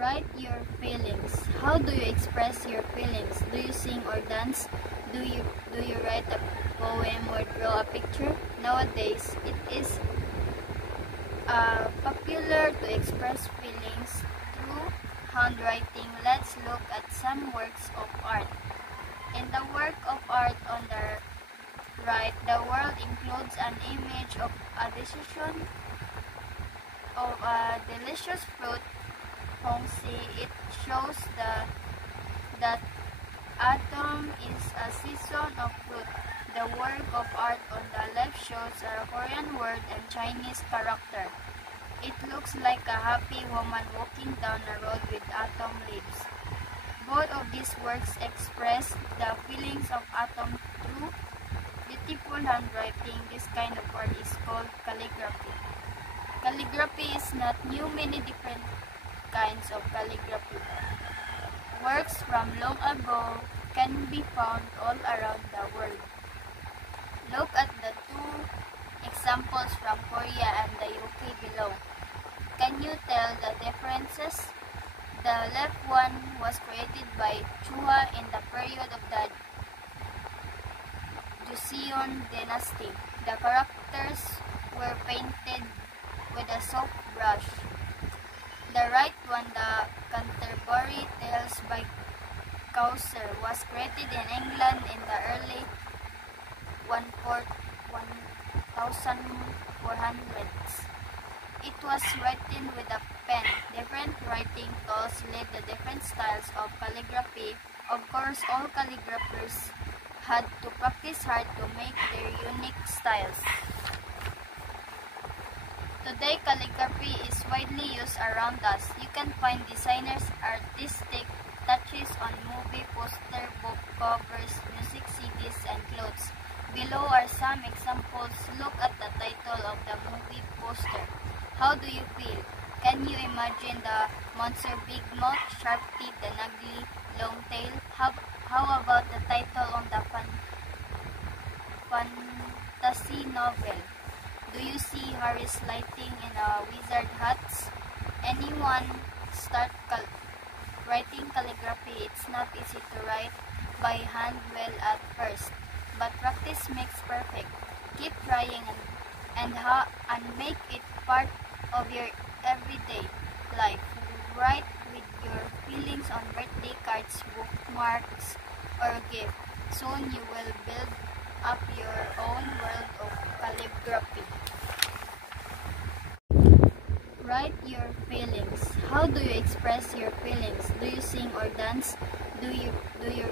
Write your feelings. How do you express your feelings? Do you sing or dance? Do you write a poem or draw a picture? Nowadays, it is popular to express feelings through handwriting. Let's look at some works of art. In the work of art on the right, the world includes an image of a decision of a delicious fruit. It shows that autumn is a season of fruit. The work of art on the left shows a Korean word and Chinese character. It looks like a happy woman walking down a road with autumn leaves. Both of these works express the feelings of autumn through beautiful handwriting. This kind of art is called calligraphy. Calligraphy is not new. Many different kinds of calligraphy. Works from long ago can be found all around the world. Look at the two examples from Korea and the UK below. Can you tell the differences? The left one was created by Chua in the period of the Joseon dynasty. The characters were painted with a soft brush. The right one, the Canterbury Tales by Chaucer, was created in England in the early 1400s. It was written with a pen. Different writing tools led to different styles of calligraphy. Of course, all calligraphers had to practice hard to make their unique styles. Today, calligraphy is widely used around us. You can find designers' artistic touches on movie poster, book covers, music CDs, and clothes. Below are some examples. Look at the title of the movie poster. How do you feel? Can you imagine the monster big mouth, sharp teeth, and ugly long tail? How about the title on the fantasy novel? Do you see Harry sliding in a wizard hat? Anyone start writing calligraphy? It's not easy to write by hand well at first, but practice makes perfect. Keep trying and make it part of your everyday life. Write with your feelings on birthday cards, bookmarks, or gift. Soon you will build up your own world of calligraphy. Write your feelings. How do you express your feelings? Do you sing or dance? Do you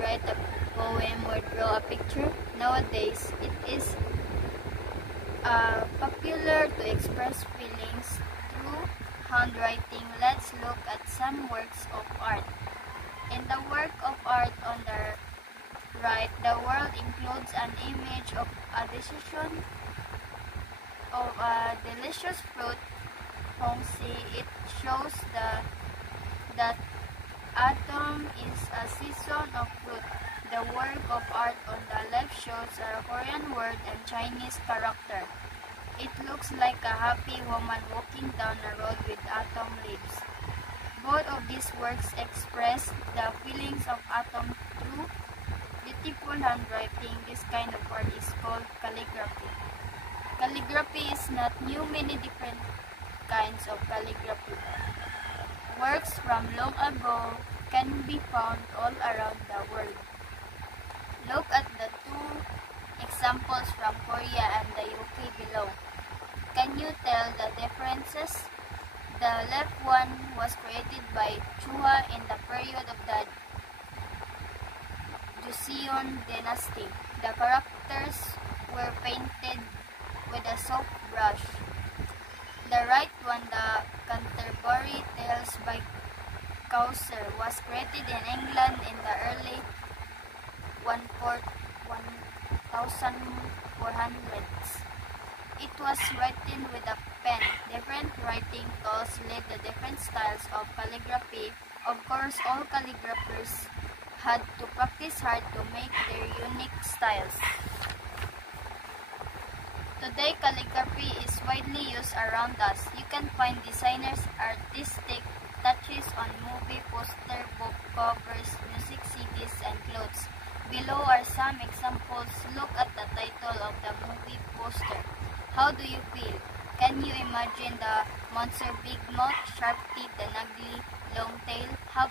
write a poem or draw a picture? Nowadays, it is popular to express feelings through handwriting. Let's look at some works of art. In the work of art on the right, the world includes an image of a decision of a delicious fruit. It shows that autumn is a season of fruit. The work of art on the left shows a Korean word and Chinese character. It looks like a happy woman walking down a road with autumn leaves. Both of these works express the feelings of autumn through beautiful handwriting. This kind of art is called calligraphy. Calligraphy is not new. Many different kinds of calligraphy. Works from long ago can be found all around the world. Look at the two examples from Korea and the UK below. Can you tell the differences? The left one was created by Chua in the period of the Joseon dynasty. The characters were painted with a soft brush. The right one, the Canterbury Tales by Chaucer, was created in England in the early 1400s. It was written with a pen. Different writing tools led to different styles of calligraphy. Of course, all calligraphers had to practice hard to make their unique styles. Today, calligraphy is widely used around us. You can find designers' artistic touches on movie movie poster, book covers, music CDs, and clothes. Below are some examples. Look at the title of the movie poster. How do you feel? Can you imagine the monster, big mouth, sharp teeth, and ugly long tail? How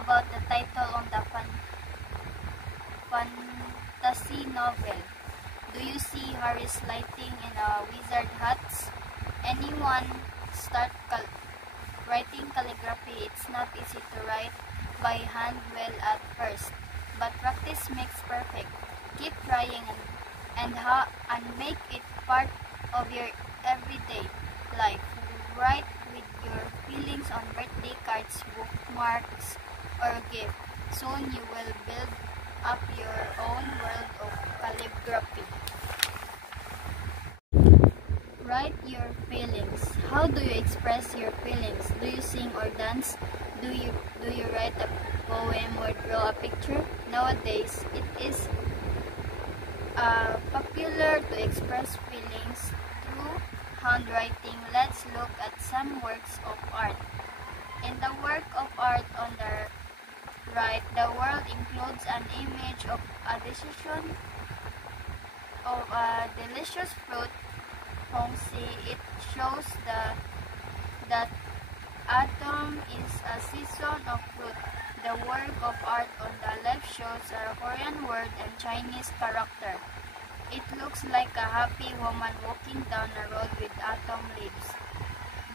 about the title on the fantasy novel? Do you see Harry sliding in a wizard hat? Anyone start writing calligraphy? It's not easy to write by hand well at first, but practice makes perfect. Keep trying and make it part of your everyday life. Write with your feelings on birthday cards, bookmarks, or gift. Soon you will build up your own world of calligraphy. Write your feelings. How do you express your feelings? Do you sing or dance? Do you write a poem or draw a picture? Nowadays, it is popular to express feelings through handwriting. Let's look at some works of art. In the work of art on the right, the world includes an image of a decision of a delicious fruit. It shows that autumn is a season of fruit. The work of art on the left shows a Korean word and Chinese character. It looks like a happy woman walking down a road with autumn leaves.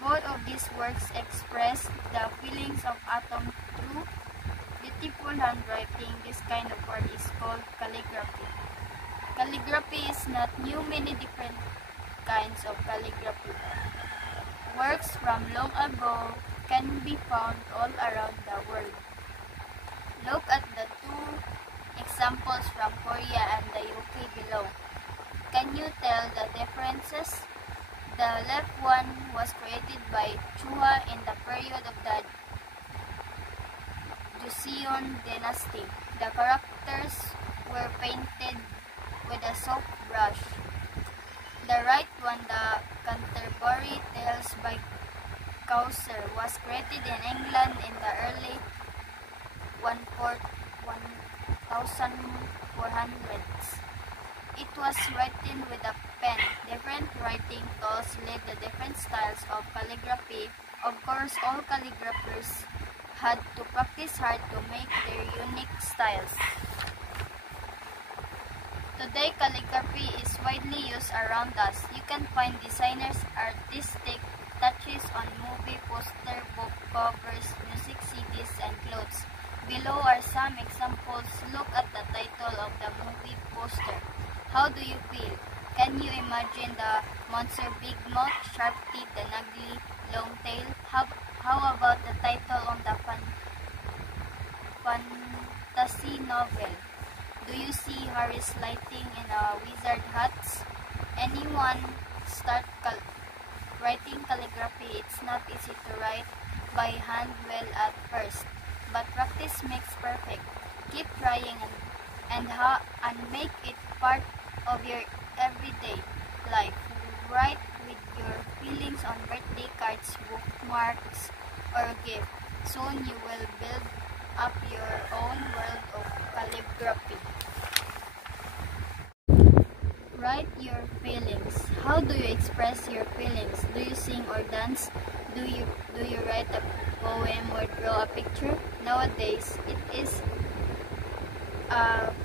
Both of these works express the feelings of autumn through beautiful handwriting. This kind of art is called calligraphy. Calligraphy is not new. Many different kinds of calligraphy. Works from long ago can be found all around the world. Look at the two examples from Korea and the UK below. Can you tell the differences? The left one was created by Chua in the period of the Joseon dynasty. The characters were painted with a soft brush. The right one, the Canterbury Tales by Chaucer, was created in England in the early 1400s. It was written with a pen. Different writing tools led to different styles of calligraphy. Of course, all calligraphers had to practice hard to make their unique styles. Today, calligraphy is widely used around us. You can find designers' artistic touches on movie poster, book covers, music CDs, and clothes. Below are some examples. Look at the title of the movie poster. How do you feel? Can you imagine the monster, big mouth, sharp teeth, and ugly long tail? How about the title on the fantasy novel? Do you see Harry sliding in a wizard hat? Anyone start writing calligraphy? It's not easy to write by hand well at first, but practice makes perfect. Keep trying and make it part of your everyday life. Write with your feelings on birthday cards, bookmarks, or gift. Soon you will build up your own world of calligraphy. Write your feelings. How do you express your feelings? Do you sing or dance? Do you write a poem or draw a picture? Nowadays, it is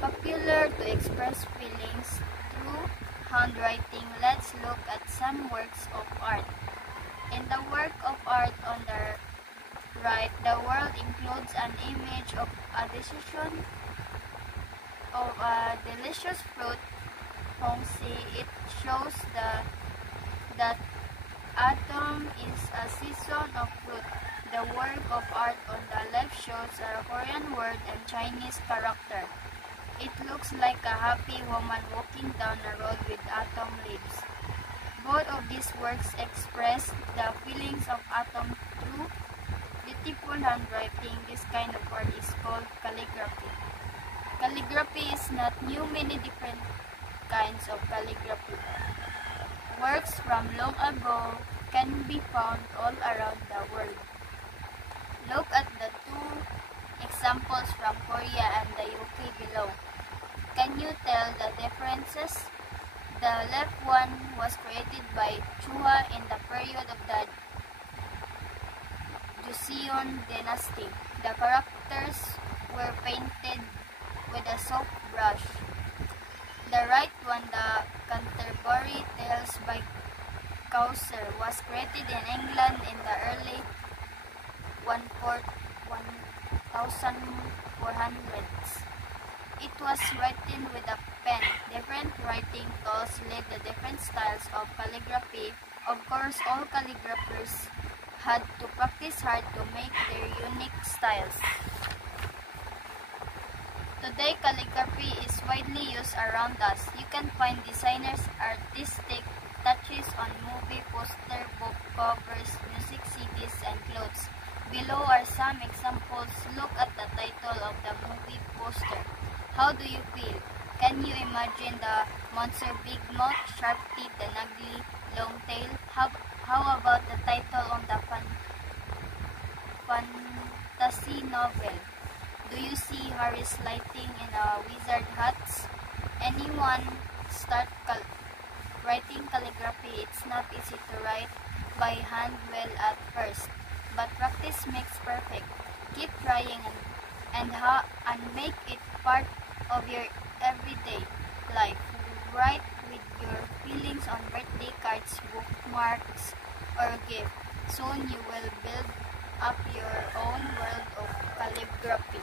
popular to express feelings through handwriting. Let's look at some works of art. In the work of art on the right, the world includes an image of a decision of a delicious fruit. It shows that autumn is a season of fruit. The work of art on the left shows a Korean word and Chinese character. It looks like a happy woman walking down a road with autumn leaves. Both of these works express the feelings of autumn through beautiful handwriting. This kind of art is called calligraphy. Calligraphy is not new. Many different kinds of calligraphy. Works from long ago can be found all around the world. Look at the two examples from Korea and the UK below. Can you tell the differences? The left one was created by Chua in the period of the Joseon dynasty. The characters were painted with a soft brush. The right one, the Canterbury Tales by Chaucer, was created in England in the early 1400s. It was written with a pen. Different writing tools led to different styles of calligraphy. Of course, all calligraphers had to practice hard to make their unique styles. Today, calligraphy is widely used around us. You can find designers' artistic touches on movie poster, book covers, music CDs, and clothes. Below are some examples. Look at the title of the movie poster. How do you feel? Can you imagine the monster Big Mouth, Sharp Teeth, and Ugly Long Tail? How about the title on the fantasy novel? Do you see Harry's lighting in a wizard hats? Anyone start writing calligraphy? It's not easy to write by hand well at first, but practice makes perfect. Keep trying and make it part of your everyday life. Write with your feelings on birthday cards, bookmarks, or gift. Soon you will build up your own world of calligraphy.